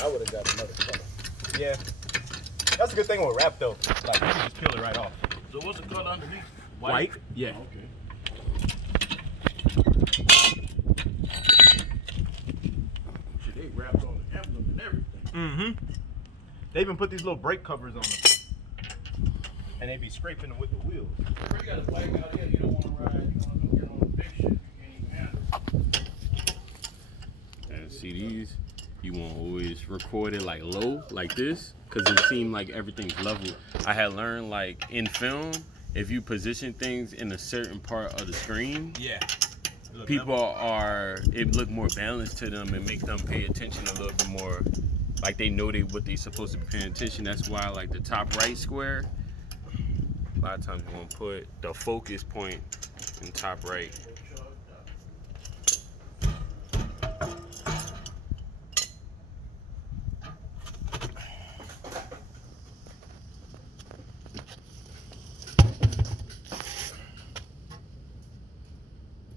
I would have got another color. Yeah. That's a good thing with wrap though. Like you can just peel it right off. So what's the color underneath? White? Yeah. Oh, okay. Shit, they wrapped on the emblem and everything. Mm-hmm. They even put these little brake covers on them. And they be scraping them with the wheels. You got a bike out here, you don't want to ride, you want to get on the big shit, you can't even handle it. And see these, you won't always record it like low, like this, because it seemed like everything's level. I had learned like in film, if you position things in a certain part of the screen, Yeah. people it look more balanced to them and make them pay attention a little bit more. Like they know what they supposed to be paying attention. That's why like the top right square, a lot of times you want to put the focus point in top right.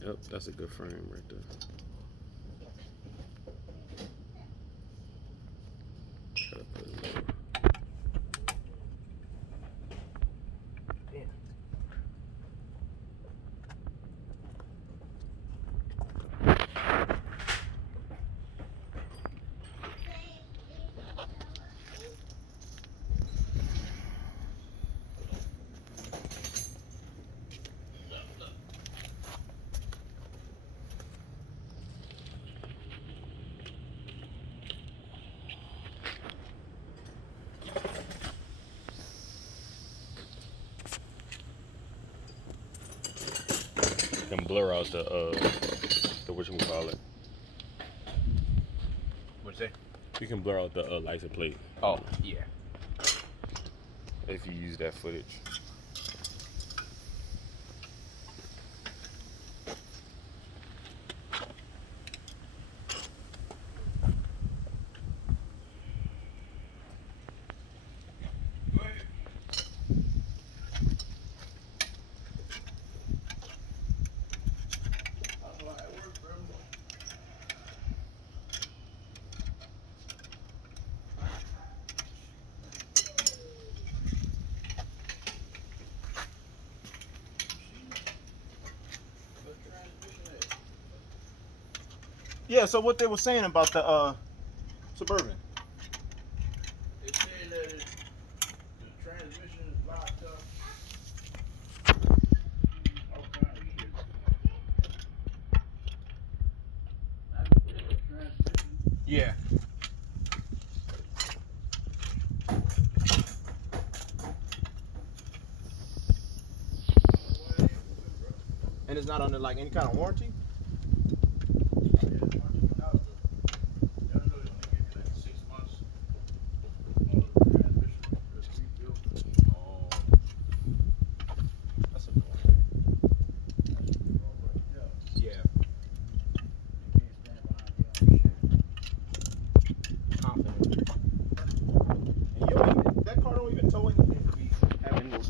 Yep, that's a good frame right there. Gotta put it low. Can blur out the whatchamacallit. What'd you say? You can blur out the license plate. Oh, yeah. If you use that footage. Yeah, so what they were saying about the Suburban. They say that the transmission is locked up. All kind of shit. Not the transmission. Yeah. And it's not under like any kind of warranty?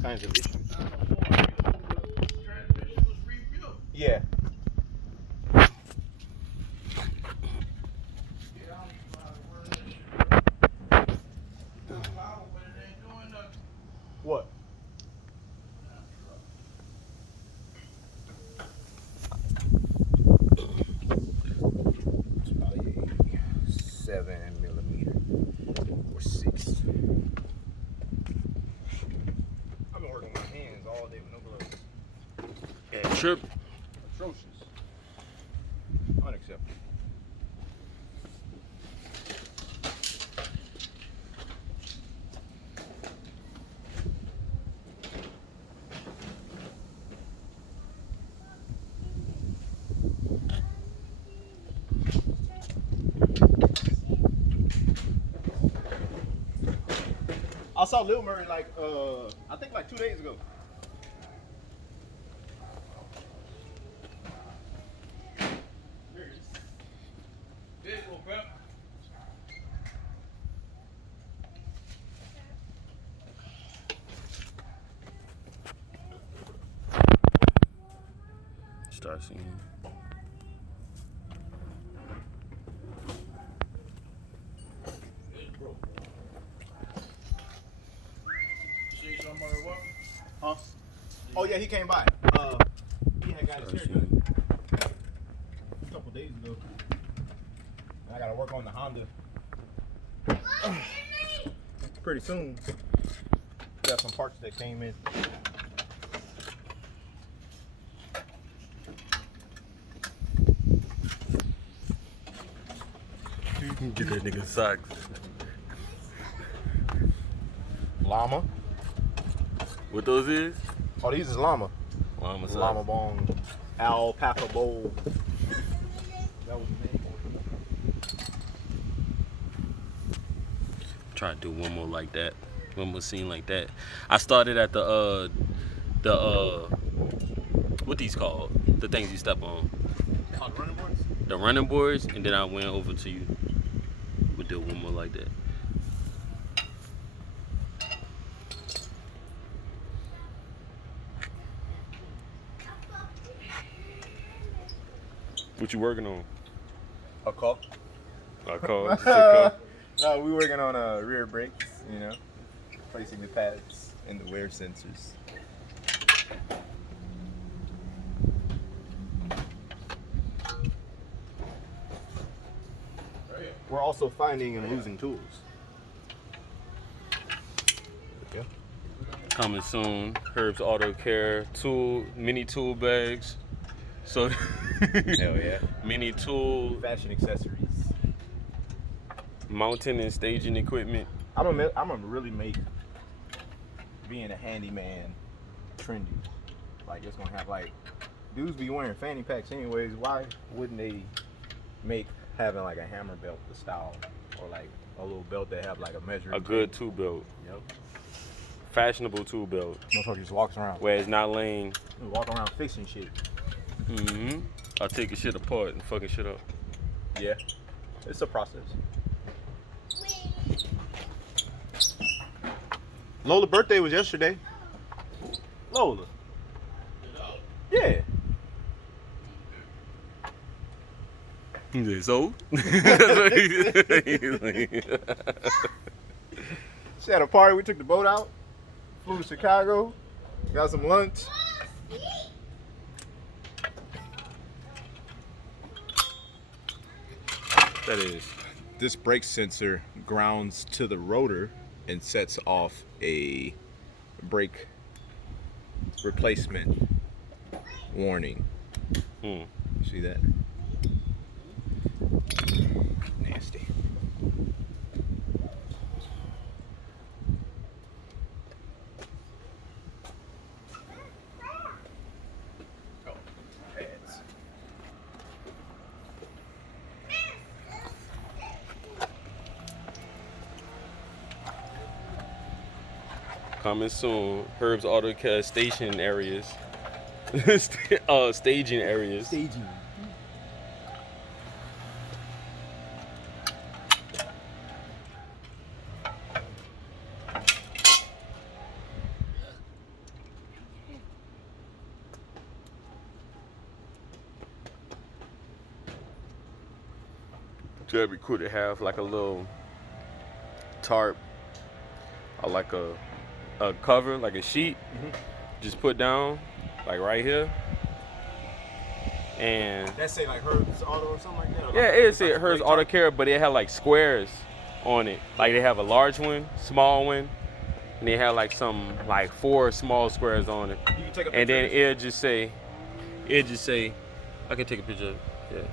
Kinds of issues. Transmission was rebuilt. Yeah. What? It's probably a 7mm or 6. I've been working with my hands all day with no gloves. Yeah, trip. Atrocious. Unacceptable. I saw Lil Murray like I think like 2 days ago. Start seeing. Oh yeah, he came by. He had got his haircut a couple days ago. I gotta work on the Honda pretty soon. Got some parts that came in. Get that nigga socks. Llama. What those is? Oh, these is llama. Llama socks. Llama bone. Alpaca bowl. That was the name. Try to do one more like that. One more scene like that. I started at the what these called? The things you step on. Oh, the running boards? The running boards, and then I went over to you. We'll do one more like that. What you working on? A car. I call. Just a car. No, we working on rear brakes, you know, placing the pads and the wear sensors. We're also finding and losing tools. Yeah. Coming soon. Herb's Auto Care mini tool bags. So Hell yeah. mini tool Fashion accessories. mounting and staging equipment. I'm gonna really make being a handyman trendy. Like it's gonna have like dudes be wearing fanny packs anyways. Why wouldn't they make having like a hammer belt the style, or like a little belt that have like a measuring? A good tool belt. Yep. Fashionable tool belt. Motherfucker just walks around. Where it's not laying. Walk around fixing shit. Mm-hmm. I'll take your shit apart and fucking shit up. Yeah. It's a process. Lola's birthday was yesterday. Lola. Yeah. So? She had a party. We took the boat out. Flew to Chicago. Got some lunch. That is. This brake sensor grounds to the rotor and sets off a brake replacement warning. See that? Nasty. Oh, pads. Coming soon. Herb's Auto Care station areas. Staging areas. Staging. That'd be cool to have like a little tarp or like a cover, like a sheet, just put down, like right here. And That say like Herb's Auto or something like that? Or yeah, like, it's like Herb's straight Auto tarp? Care, but it had like squares on it. Like they have a large one, small one, and they have like some like 4 small squares on it. You can take a And then picture. it'll just say, I can take a picture of it, yeah.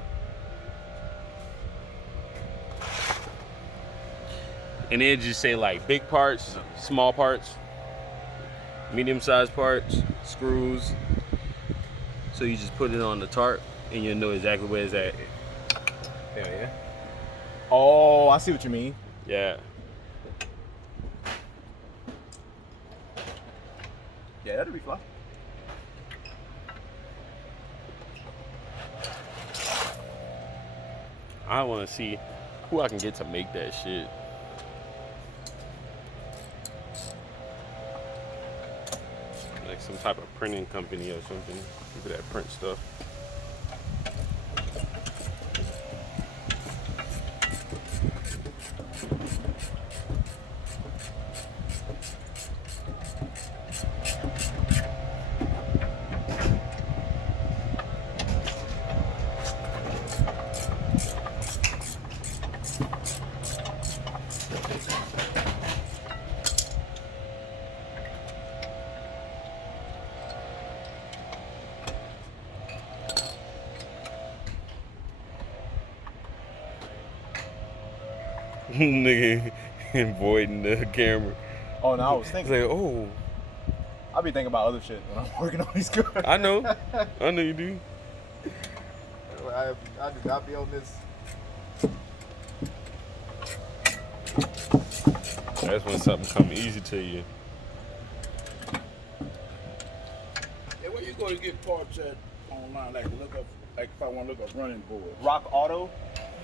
And it'll just say like big parts, small parts, medium-sized parts, screws. So you just put it on the tarp and you'll know exactly where it's at. Hell yeah. Oh, I see what you mean. Yeah. Yeah, that'd be fly. I want to see who I can get to make that shit. Like some type of printing company or something. People that print stuff. Nigga, avoiding the camera. Oh no, I was It's thinking. like, oh, I be thinking about other shit when I'm working on these cars. I know you do. I do not be on this. That's when something come easy to you. Hey, where you go to get parts at online? Like look up, like if I want to look up running boards. Rock Auto.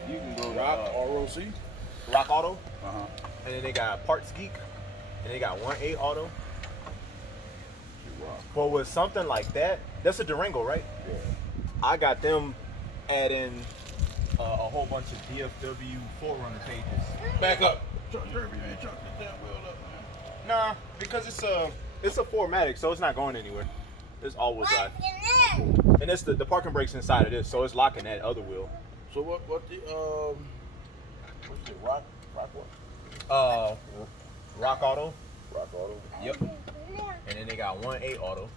You can go to Rock ROC. Rock Auto, Uh-huh. and then they got Parts Geek, and they got 1A Auto. But with something like that, that's a Durango, right? Yeah. I got them adding a whole bunch of DFW 4Runner pages. Back up. Chuck Derby, you ain't chuck the damn wheel up, man. Nah, because it's a 4MATIC, so it's not going anywhere. It's all-wheel drive, and it's the parking brakes inside of this, so it's locking that other wheel. So what the what's it? Rock what? Rock Auto. Rock Auto. Yep. And then they got 1A Auto.